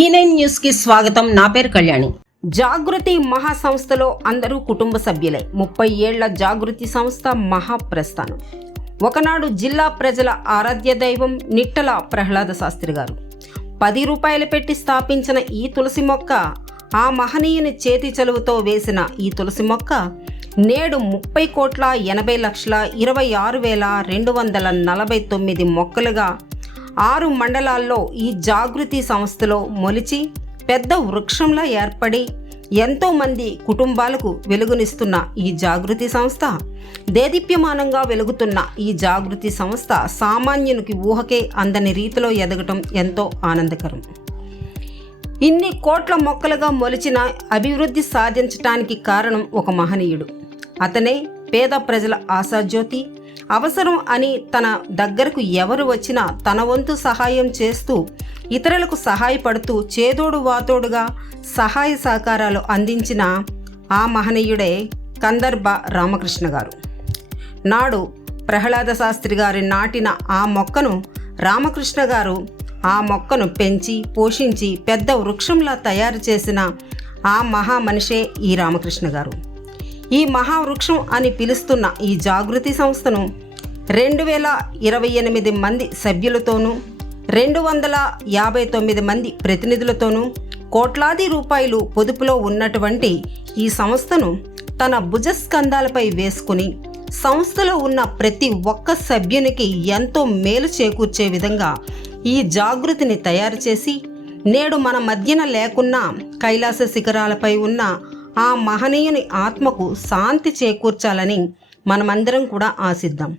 E9 news కి స్వాగతం. నా పేరు కళ్యాణి. జాగృతి మహాసంస్థలో అందరూ కుటుంబ సభ్యులే. 30 ఏళ్ల జాగృతి సంస్థ మహాప్రస్థానం. ఒకనాడు జిల్లా ప్రజల ఆరాధ్య దైవం నిట్టల ప్రహ్లాద శాస్త్రి గారు 10 రూపాయలు పెట్టి స్థాపించిన ఈ తులసి మొక్క, ఆ మహనీయుని చేతి చలువతో వేసిన ఈ తులసి మొక్క నేడు 30,80,26,249 మొక్కలుగా 6 మండలాల్లో ఈ జాగృతి సంస్థలో మొలిచి పెద్ద వృక్షంలా ఏర్పడి ఎంతోమంది కుటుంబాలకు వెలుగునిస్తున్న ఈ జాగృతి సంస్థ, దేదీప్యమానంగా వెలుగుతున్న ఈ జాగృతి సంస్థ సామాన్యునికి ఊహకే అందని రీతిలో ఎదగటం ఎంతో ఆనందకరం. ఇన్ని కోట్ల మొక్కలుగా మొలిచిన అభివృద్ధి సాధించటానికి కారణం ఒక మహనీయుడు. అతనే పేద ప్రజల ఆశాజ్యోతి. అవసరం అని తన దగ్గరకు ఎవరు వచ్చినా తన వంతు సహాయం చేస్తూ, ఇతరులకు సహాయపడుతూ, చేదోడు వాతోడుగా సహాయ సహకారాలు అందించిన ఆ మహనీయుడే కందర్బ రామకృష్ణ గారు. నాడు ప్రహ్లాద శాస్త్రి గారి నాటిన ఆ మొక్కను రామకృష్ణ గారు ఆ మొక్కను పెంచి పోషించి పెద్ద వృక్షంలా తయారు చేసిన ఆ మహామనిషే ఈ రామకృష్ణ గారు. ఈ మహావృక్షం అని పిలుస్తున్న ఈ జాగృతి సంస్థను 2028 మంది సభ్యులతోనూ 259 మంది ప్రతినిధులతోనూ కోట్లాది రూపాయలు పొదుపులో ఉన్నటువంటి ఈ సంస్థను తన భుజస్కంధాలపై వేసుకుని సంస్థలో ఉన్న ప్రతి ఒక్క సభ్యునికి ఎంతో మేలు చేకూర్చే విధంగా ఈ జాగృతిని తయారు చేసి నేడు మన మధ్యన లేకున్నా కైలాస శిఖరాలపై ఉన్న ఆ మహనీయుని ఆత్మకు శాంతి చేకూర్చాలని మనమందరం కూడా ఆశిద్దాం.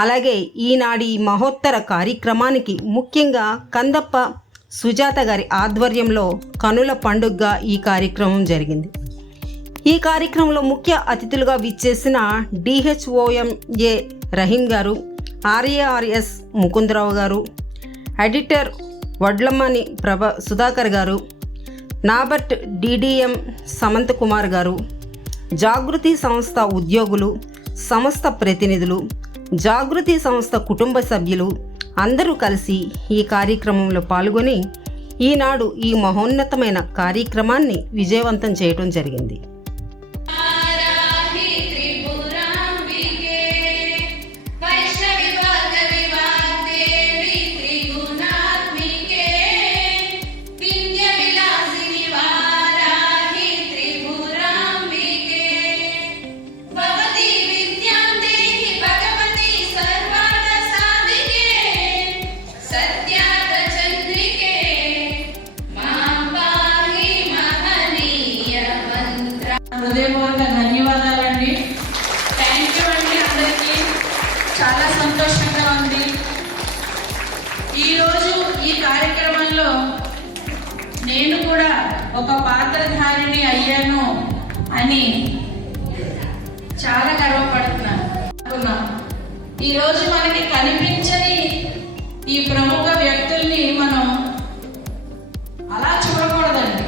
అలాగే ఈనాటి ఈ మహోత్తర కార్యక్రమానికి ముఖ్యంగా కందప్ప సుజాత గారి ఆధ్వర్యంలో కనుల పండుగగా ఈ కార్యక్రమం జరిగింది. ఈ కార్యక్రమంలో ముఖ్య అతిథులుగా విచ్చేసిన DHOMA రహీం గారు, RARS ముకుందరావు గారు, ఎడిటర్ వడ్లమణి సుధాకర్ గారు, నాబర్ట్ DDM సమంత్ కుమార్ గారు, జాగృతి సంస్థ ఉద్యోగులు, సంస్థ ప్రతినిధులు, జాగృతి సంస్థ కుటుంబ సభ్యులు అందరూ కలిసి ఈ కార్యక్రమంలో పాల్గొని ఈనాడు ఈ మహోన్నతమైన కార్యక్రమాన్ని విజయవంతం చేయడం జరిగింది. హృదయపూర్వక ధన్యవాదాలండి. థ్యాంక్ యూ అండి. అందరికీ చాలా సంతోషంగా ఉంది. ఈరోజు ఈ కార్యక్రమంలో నేను కూడా ఒక పాత్రధారిణి అయ్యాను అని చాలా గర్వపడుతున్నాను. ఈరోజు మనకి కనిపించని ఈ ప్రముఖ వ్యక్తుల్ని మనం అలా చూడకూడదండి.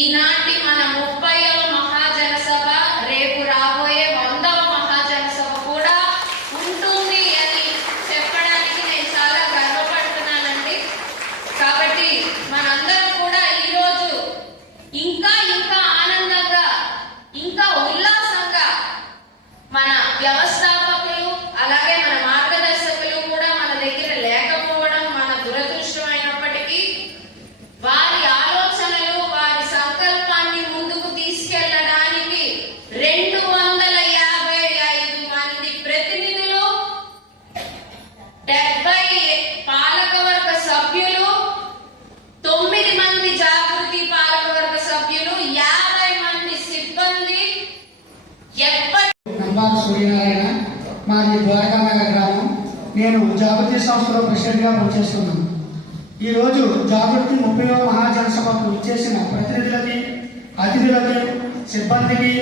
ఈనాటి మన 30వ మహాజనసభ రేపు రాబోయే 100వ మహాజనసభ కూడా ఉంటుంది అని చెప్పడానికి నేను చాలా గర్వపడుతున్నానండి. కాబట్టి మనందరం కూడా ఈరోజు ఇంకా ఆనందంగా, ఇంకా ఉల్లాసంగా మన వ్యవస్థాపకులు అలాగే మన మార్గదర్శకులు కూడా మన దగ్గర లేకపోవడం మన దురదృష్టం అయినప్పటికీ వారి ఆలోచనలు, వారి సంకల్పాన్ని ముందుకు తీసుకెళ్లడానికి 255 మంది ప్రతినిధులు, 70 పాలకవర్గ సభ్యులు, 9 మంది జాగృతి పాలకవర్గ సభ్యులు, 50 మంది సిబ్బంది. సూర్యనారాయణ, మాది ద్వారకానగర్ గ్రామం. నేను జాగృతి సంస్థలో ప్రెసిడెంట్గా పనిచేస్తున్నాను. ఈరోజు జాగృతి 30వ మహాజనసభకు ఇచ్చేసిన ప్రతినిధులకి, అతిథులకి, సిబ్బందికి,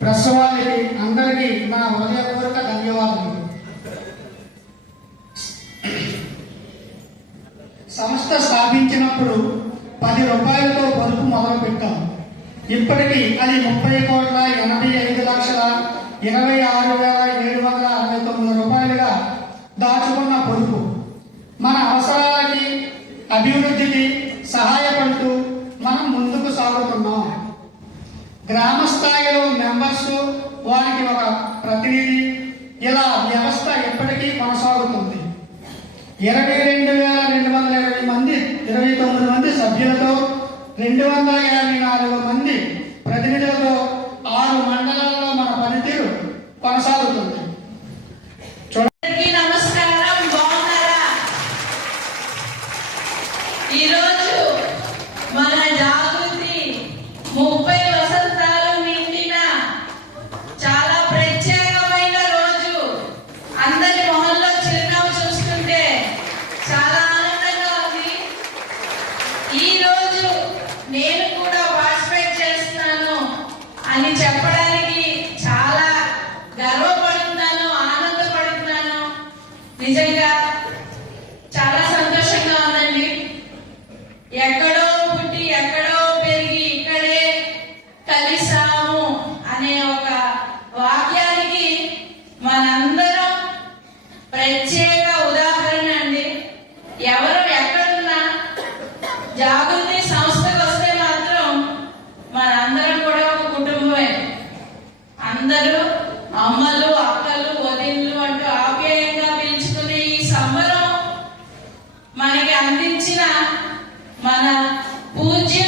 ప్రెస్ వాళ్ళకి అందరికీ నా హృదయపూర్వక ధన్యవాదాలు. సంస్థ స్థాపించినప్పుడు 10 రూపాయలతో పొదుపు మొదలు పెట్టాం. ఇప్పటికీ అది 30,85,26,769 రూపాయలుగా దాచుకున్న పొదుపు మన అవసరాలకి అభివృద్ధికి సహాయపడుతూ మనం ముందుకు సాగుతున్నాం. గ్రామ స్థాయిలో మెంబర్స్, వారికి ఒక ప్రతినిధి, ఇలా వ్యవస్థ ఎప్పటికీ కొనసాగుతుంది. 22,220 మంది 29 మంది సభ్యులతో 254 మంది ప్రతినిధులతో 6 మండలాల్లో మన పనితీరు కొనసాగుతుంది. అందరికీ నమస్కారం. బాగున్నారా? ఈరోజు మన జాగృతి 30 వసంతాలు నిండిన చాలా ప్రత్యేకమైన రోజు. అందరి మొహంలో చిరునవ్వు చూస్తుంటే చాలా ఆనందంగా ఉంది. ఈ రోజు నేను కూడా పార్టిసిపేట్ చేస్తున్నాను అని చెప్పడానికి చాలా గర్వపడుతున్నాను, ఆనందపడుతున్నాను. నిజంగా చాలా సంతోషంగా ఉందండి. ఎక్కడో పుట్టి ఎక్కడో పెరిగి ఇక్కడే కలిసాము అనే ఒక వాక్యానికి మనందరం ప్రత్యేక ఉదాహరణ అండి. ఎవరు ఎక్కడున్నా జాగృతి సంస్థకు వస్తే మాత్రం మనందరం కూడా ఒక కుటుంబమే. అందరూ అమ్మలు, అక్కలు, వదినలు అంటూ ఆప్యాయంగా పిలుచుకునే ఈ సంబరం మనకి అందించిన మన పూజ్య